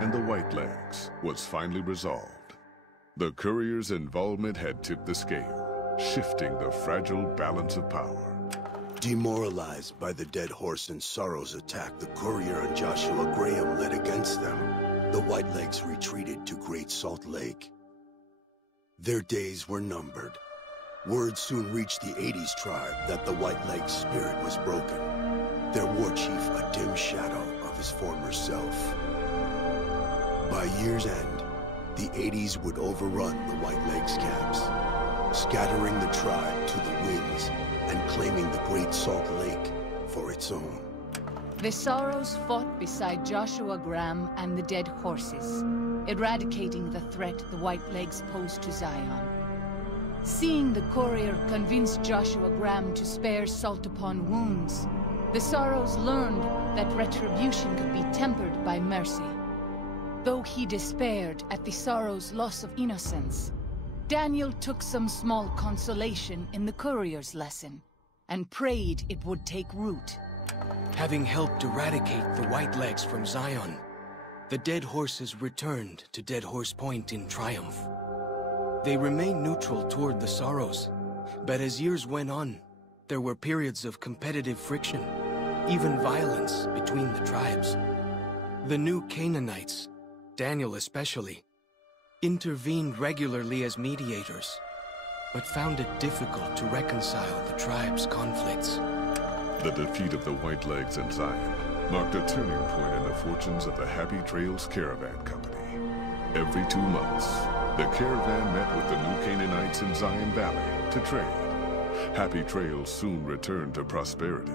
and the Whitelegs was finally resolved. The courier's involvement had tipped the scale, shifting the fragile balance of power. Demoralized by the Dead Horse and Sorrow's attack the courier and Joshua Graham led against them, the Whitelegs retreated to Great Salt Lake. Their days were numbered. Word soon reached the 80s tribe that the Whiteleg spirit was broken, their war chief a dim shadow of his former self. By year's end, the 80s would overrun the Whitelegs' camps, scattering the tribe to the winds and claiming the Great Salt Lake for its own. The Sorrows fought beside Joshua Graham and the Dead Horses, eradicating the threat the Whitelegs posed to Zion. Seeing the courier convince Joshua Graham to spare Salt upon wounds, the Sorrows learned that retribution could be tempered by mercy. Though he despaired at the Sorrows' loss of innocence, Daniel took some small consolation in the courier's lesson, and prayed it would take root. Having helped eradicate the Whitelegs from Zion, the Dead Horses returned to Dead Horse Point in triumph. They remained neutral toward the Sorrows, but as years went on, there were periods of competitive friction, even violence between the tribes. The new Canaanites, Daniel especially, intervened regularly as mediators, but found it difficult to reconcile the tribe's conflicts. The defeat of the Whitelegs in Zion marked a turning point in the fortunes of the Happy Trails Caravan Company. Every 2 months, the caravan met with the new Canaanites in Zion Valley to trade. Happy Trails soon returned to prosperity.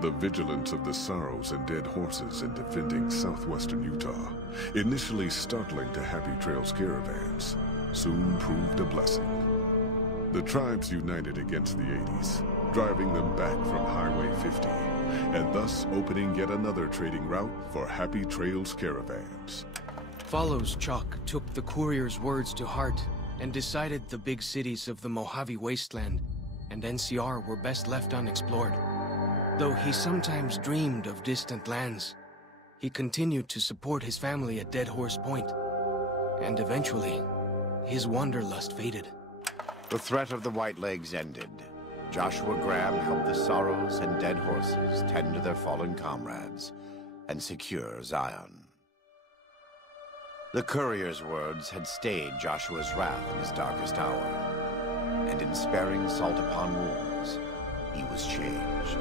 The vigilance of the Sorrows and Dead Horses in defending southwestern Utah, initially startling to Happy Trails caravans, soon proved a blessing. The tribes united against the 80s, driving them back from Highway 50, and thus opening yet another trading route for Happy Trails caravans. Follows Chalk took the courier's words to heart and decided the big cities of the Mojave Wasteland and NCR were best left unexplored. Though he sometimes dreamed of distant lands, he continued to support his family at Dead Horse Point, and eventually, his wanderlust faded. The threat of the Whitelegs ended. Joshua Graham helped the Sorrows and Dead Horses tend to their fallen comrades and secure Zion. The courier's words had stayed Joshua's wrath in his darkest hour, and in sparing Salt upon wounds, he was changed.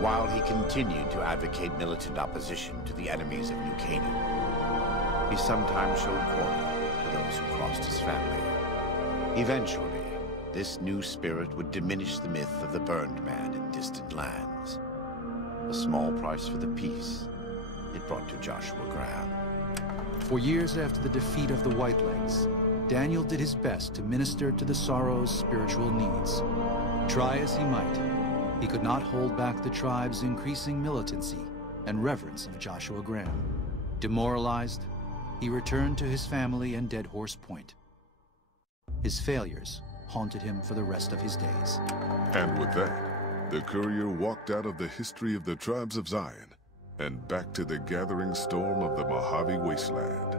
While he continued to advocate militant opposition to the enemies of New Canaan, he sometimes showed quarter to those who crossed his family. Eventually, this new spirit would diminish the myth of the burned man in distant lands. A small price for the peace it brought to Joshua Graham. For years after the defeat of the Whitelegs, Daniel did his best to minister to the Sorrows' spiritual needs. Try as he might, he could not hold back the tribe's increasing militancy and reverence of Joshua Graham. Demoralized, he returned to his family and Dead Horse Point. His failures haunted him for the rest of his days. And with that, the courier walked out of the history of the tribes of Zion and back to the gathering storm of the Mojave Wasteland.